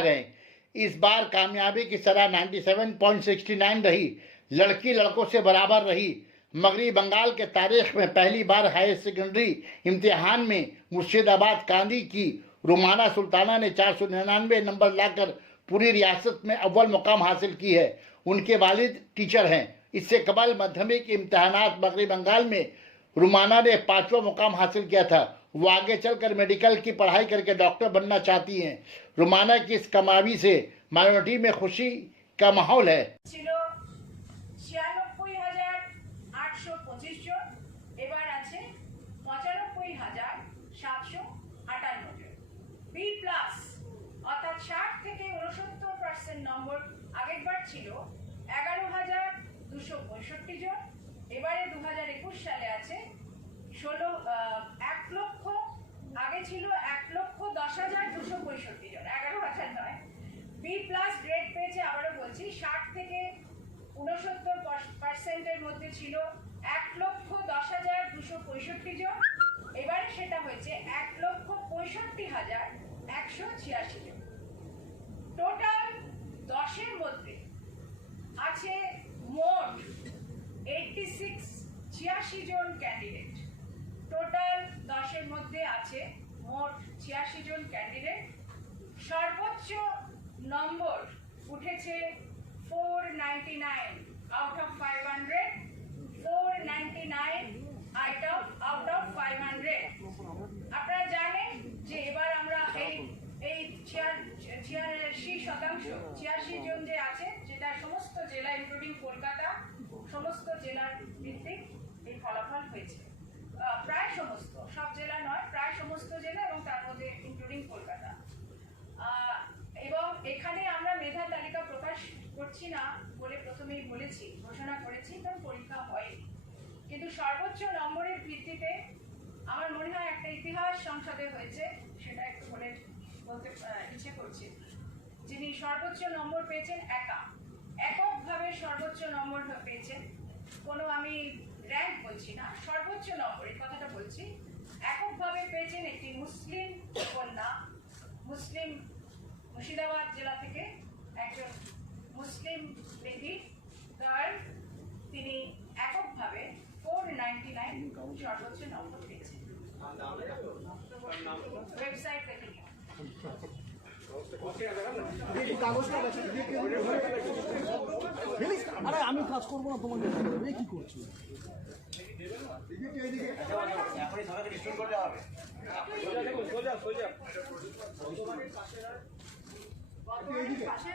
गए। इस बार कामयाबी की शरह 97.69 रही। लड़की लड़कों से बराबर रही। मगरबी बंगाल के तारीख में पहली बार हायर सेकेंडरी इम्तिहान में मुर्शिदाबाद कांदी की रुमाना सुल्ताना ने 499 नंबर लाकर पूरी रियासत में अव्वल मुकाम हासिल की है। उनके वालिद टीचर हैं। इससे कबल माध्यमिक इम्तिहानात मगरबी बंगाल में रुमाना ने 5वां मुकाम हासिल किया था। वो आगे चलकर मेडिकल की पढ़ाई करके डॉक्टर बनना चाहती हैं। रुमाना की इस कामयाबी से माइनॉरिटी में खुशी का माहौल है। 96,825 জন, এবার আছে 95,758 জন। বি প্লাস অর্থাৎ 60 থেকে 69% নম্বর আগের বার ছিল 11,265 জন, এবারে 2021 সালে আছে 1 লক্ষ, আগে ছিল 1,10,265 জন, 11,000 নয়। বি প্লাস গ্রেড পেয়েছে, আবারও বলছি 60 থেকে 69% মধ্যে ছিল 1,10,265 জন, এবারে সেটা হয়েছে 1,65,186 জন। টোটাল 10-এর মধ্যে আছে মোট 86 জন ক্যান্ডিডেট। টোটাল 10-এর মধ্যে আছে মোট 86 জন ক্যান্ডিডেট। সর্বোচ্চ নম্বর উঠেছে 499 আউট অফ 500, 499 আউট অফ 500। আপনারা জানেন যে এবার আমরা এই 86% জন যে আছে, যেটা সমস্ত জেলা ইনক্লুডিং কলকাতা, সমস্ত জেলার ভিত্তিক এই ফলাফল হয়েছে। প্রায় সমস্ত, সব জেলা নয়, প্রায় সমস্ত জেলা এবং তার মধ্যে ইনক্লুডিং কলকাতা। এবং এখানে আমরা মেধা তালিকা প্রকাশ করছি না বলে প্রথমেই বলেছি, ঘোষণা করেছি, কারণ পরীক্ষা হয়নি। কিন্তু সর্বোচ্চ নম্বরের ভিত্তিতে আমার মনে হয় একটা ইতিহাস সংসদে হয়েছে, সেটা একটু বলতে ইচ্ছে করছে। যিনি সর্বোচ্চ নম্বর পেয়েছেন এককভাবে সর্বোচ্চ নম্বর পেয়েছেন, কোনো আমি র্যাঙ্ক বলছি না, সর্বোচ্চ নম্বর এই কথাটা বলছি, এককভাবে পেয়েছেন একটি মুসলিম কন্যা, মুসলিম মুর্শিদাবাদ জেলা থেকে একজন মুসলিম লেডি গার্ল, তিনি এককভাবে 499 সর্বোচ্চ নম্বর পেয়েছেন। ওয়েবসাইট থেকে আমি কাজ করবো না, তোমার কি করছো? পাশে